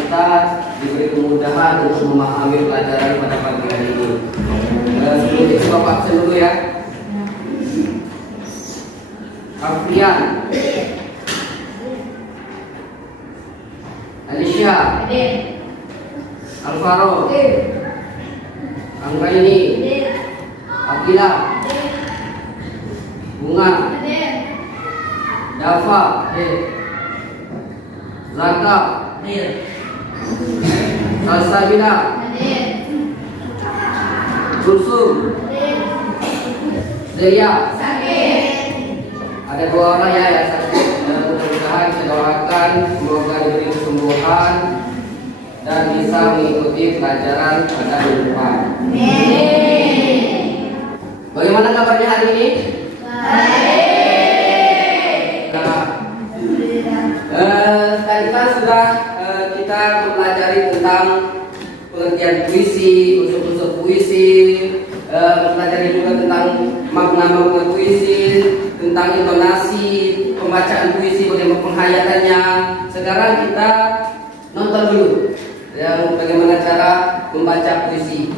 kita diberi kemudahan untuk memahami pelajaran pada pagi hari ini. Sebelum itu Bapak absen dulu ya. Alfian, Alicia, Alvaro, Anggaini, Akila, Bunga, Dava, Zaka, Salsabila, Kulsum, Zeria. Ada 2 orang ya yang sakit. Mudah-mudahan kita doakan semoga diberi kesembuhan dan bisa mengikuti pelajaran pada minggu depan. Bagaimana kabarnya hari ini? Tadi kan sudah kita mempelajari tentang pengertian puisi, unsur-unsur puisi, mempelajari juga tentang makna-makna puisi, tentang intonasi, pembacaan puisi, bagaimana penghayatannya. Sekarang kita nonton dulu yang bagaimana cara membaca puisi.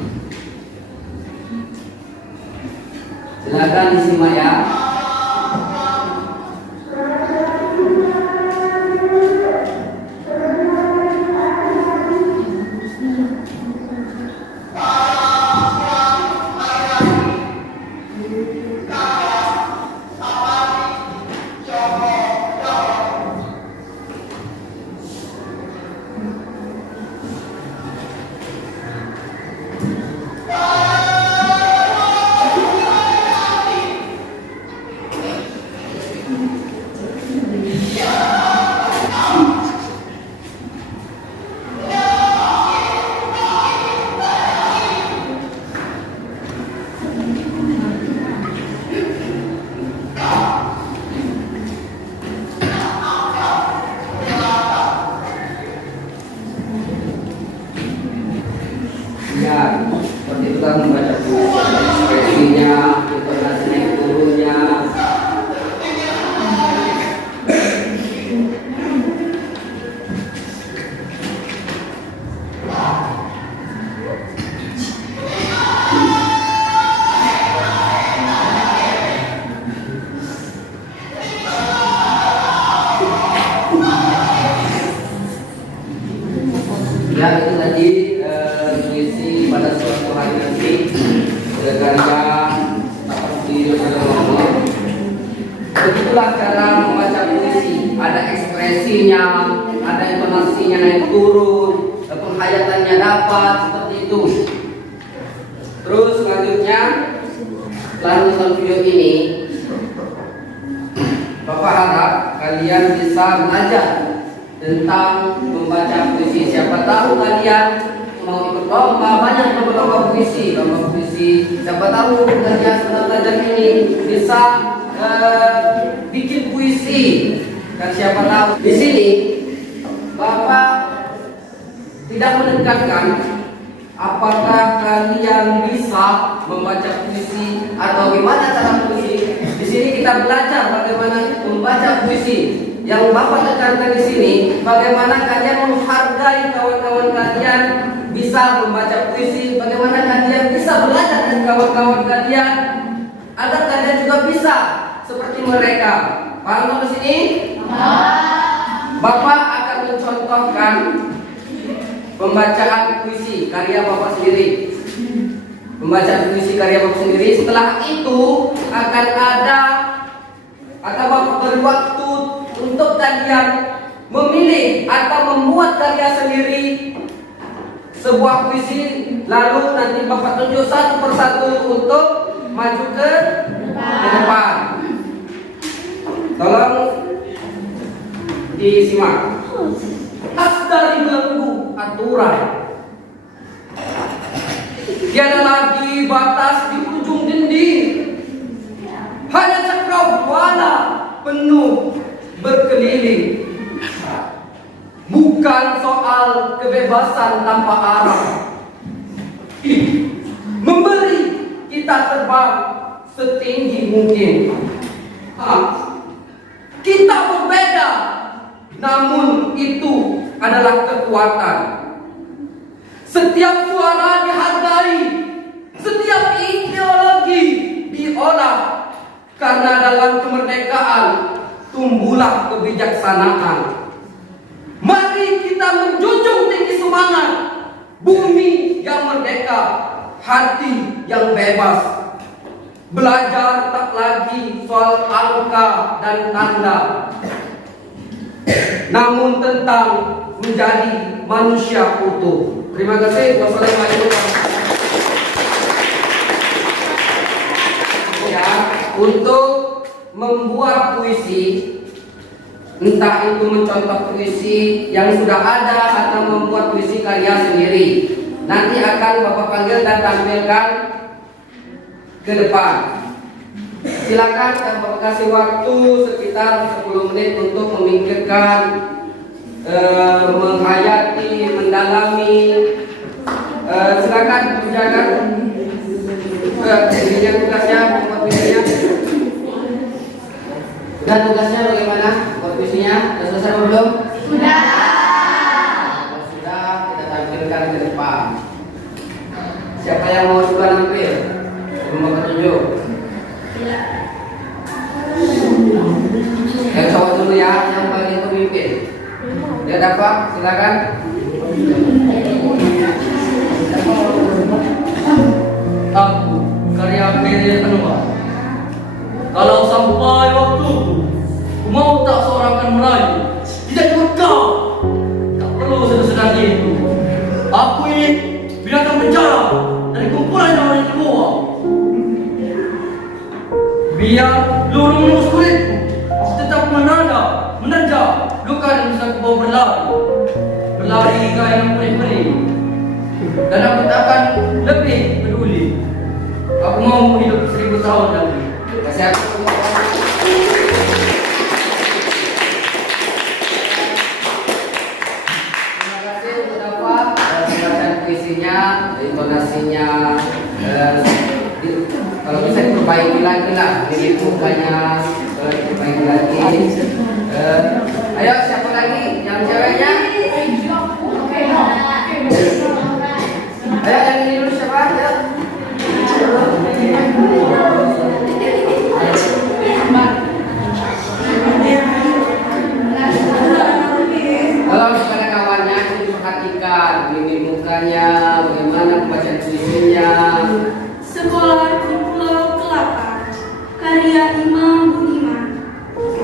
Silakan disimak ya. Ya, seperti itu kan membaca puisi, ekspresinya, intonasinya, turunnya. Ya, itu tadi puisi pada suatu hari nanti berkarya di begitulah cara membaca puisi. Ada ekspresinya, ada intonasinya naik turun, penghayatannya dapat seperti itu. Terus selanjutnya setelah nonton video ini, Bapak harap kalian bisa belajar tentang membaca puisi. Siapa tahu kalian mau ikut lomba, banyak lomba puisi. Siapa tahu kalian setelah belajar ini bisa bikin puisi. Dan siapa tahu di sini Bapak tidak menekankan apakah kalian bisa membaca puisi atau gimana cara puisi. Di sini kita belajar bagaimana membaca puisi. Yang Bapak tekankan di sini, bagaimana kalian menghargai kawan-kawan kalian bisa membaca puisi, bagaimana kalian bisa belajar dari kawan-kawan kalian agar kalian juga bisa seperti mereka. Paham di sini? Bapak akan mencontohkan pembacaan puisi karya Bapak sendiri. Pembacaan puisi karya Bapak sendiri. Setelah itu akan ada atau Bapak beri waktu untuk kalian memilih atau membuat karya sendiri sebuah puisi, lalu nanti Bapak tunjuk satu persatu untuk maju ke depan. Tolong disimak. Tas dari belenggu aturan, tiada lagi batas di ujung dinding, hanya cakrawala penuh berkeliling. Bukan soal kebebasan tanpa arah, memberi kita terbang setinggi mungkin. Kita berbeda, namun itu adalah kekuatan. Setiap suara dihargai, setiap ideologi diolah, karena dalam kemerdekaan tumbuhlah kebijaksanaan. Mari kita menjunjung tinggi semangat, bumi yang merdeka, hati yang bebas. Belajar tak lagi soal angka dan tanda, namun tentang menjadi manusia utuh. Terima kasih. Wassalamualaikum warahmatullahi wabarakatuh. Ya, untuk membuat puisi, entah itu mencontoh puisi yang sudah ada atau membuat puisi karya sendiri, nanti akan Bapak panggil dan tampilkan ke depan. Silakan Bapak kasih waktu sekitar 10 menit untuk memikirkan, menghayati, mendalami. Silakan kerjakan tugasnya, membuat puisinya. Dan tugasnya bagaimana? Buat puisinya sudah selesai atau belum? Sudah. Kalau sudah, kita tampilkan ke depan. Siapa yang mau coba nampil? Mau tunjuk? Yang cowok dulu ya, yang paling pemimpin. Ya dapat, silakan. Aku karya Mary Anwar. Kalau sampai waktuku, ku mau tak seorang akan merayu. Tidak juga kau. Tak perlu sedang-sedang itu. Aku ini binatang penjara dari kumpulan yang orang tua. Biar luruh menembus kulitku, aku tetap menanjak luka dan bisa kubawa berlari hingga yang perih-perih. Dan aku tak akan lebih peduli. Aku mau hidup 1000 tahun lagi. Kasih aku. Terima kasih untuk Bapak bacaan puisinya, intonasinya. Kalau bisa diperbaiki lagi lah, jadi mukanya diperbaiki lagi. Ayo siapa lagi yang ceweknya? Ayo yang ini dulu siapa? Ayo. Kalau kepada kawannya itu diperhatikan, mimik mukanya, bagaimana pembacaan puisinya. Sekolah di Pulau Kelapa, karya Imam Budiman.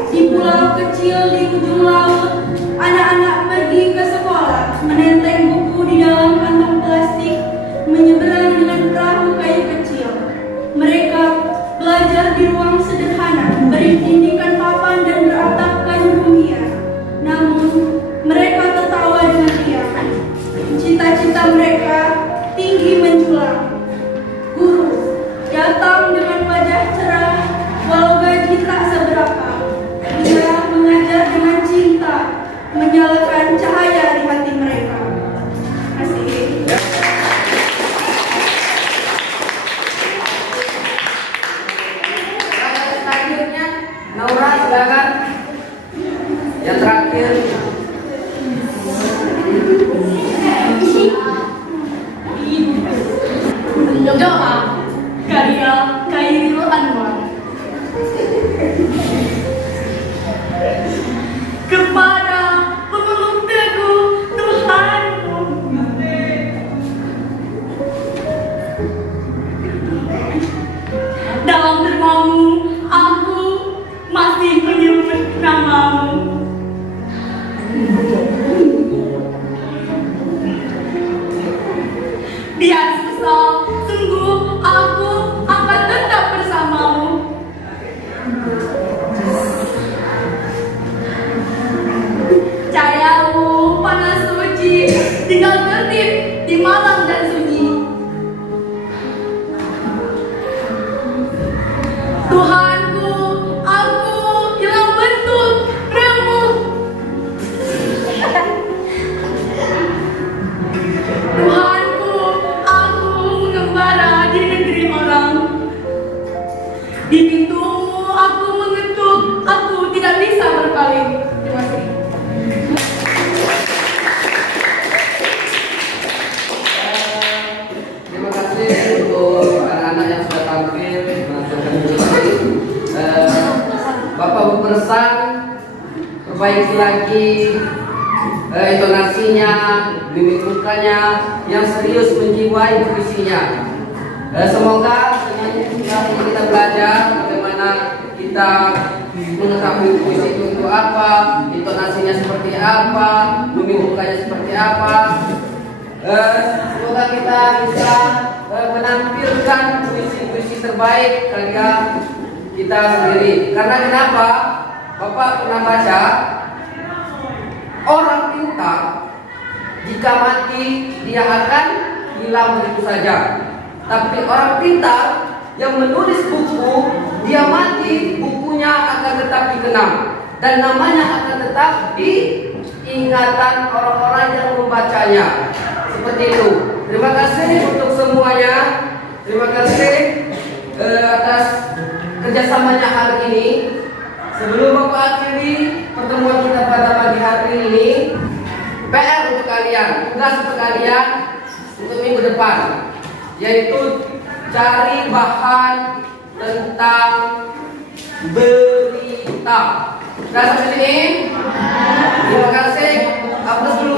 Di pulau kecil di ujung laut, anak-anak pergi ke sekolah, menenteng buku di dalam kantong plastik, menyeberang dengan perahu kayu kecil. Mereka belajar di ruang sederhana, berdindingkan papan dan beratapkan dunia. Namun, mereka tertawa dengan riang. Cita-cita mereka tinggi menjulang. Guru datang dengan wajah cerah, walau gaji tak seberapa. Dia mengajar dengan cinta, menyalakan cahaya di hati mereka. Terima kasih. Selanjutnya, Naura silakan. Yang terakhir. Doa karya Khairul Anwar. Kepada pemeluk teguh Tuhanku, dalam dermamu aku masih menyebut namamu. Biar susah, sungguh aku akan tetap bersamamu. Cahayamu panas suci, tinggal tertib di malam dan sunyi. Tuhanku, aku hilang bentuk remuk. Tuhanku, aku mengembara di negeri orang. Di pintumu aku mengetuk, aku tidak bisa berpaling. Terima kasih. diperbaiki lagi intonasinya, mimik mukanya yang serius menjiwai puisinya. Semoga dengan ini kita belajar bagaimana kita mengetahui puisi itu untuk apa, intonasinya seperti apa, mimik mukanya seperti apa. Semoga kita bisa menampilkan puisi-puisi terbaik karya kita sendiri. Karena kenapa? Bapak pernah baca orang pintar jika mati dia akan hilang begitu saja. Tapi orang pintar yang menulis buku, dia mati, bukunya akan tetap dikenang dan namanya akan tetap di ingatan orang-orang yang membacanya. Seperti itu. Terima kasih untuk semuanya. Terima kasih atas kerjasamanya hari ini. Sebelum Bapak akhiri pertemuan kita pada pagi hari ini, PR untuk kalian, tugas untuk kalian untuk minggu depan, yaitu cari bahan tentang berita. Sudah sampai sini? Terima kasih. Hapus dulu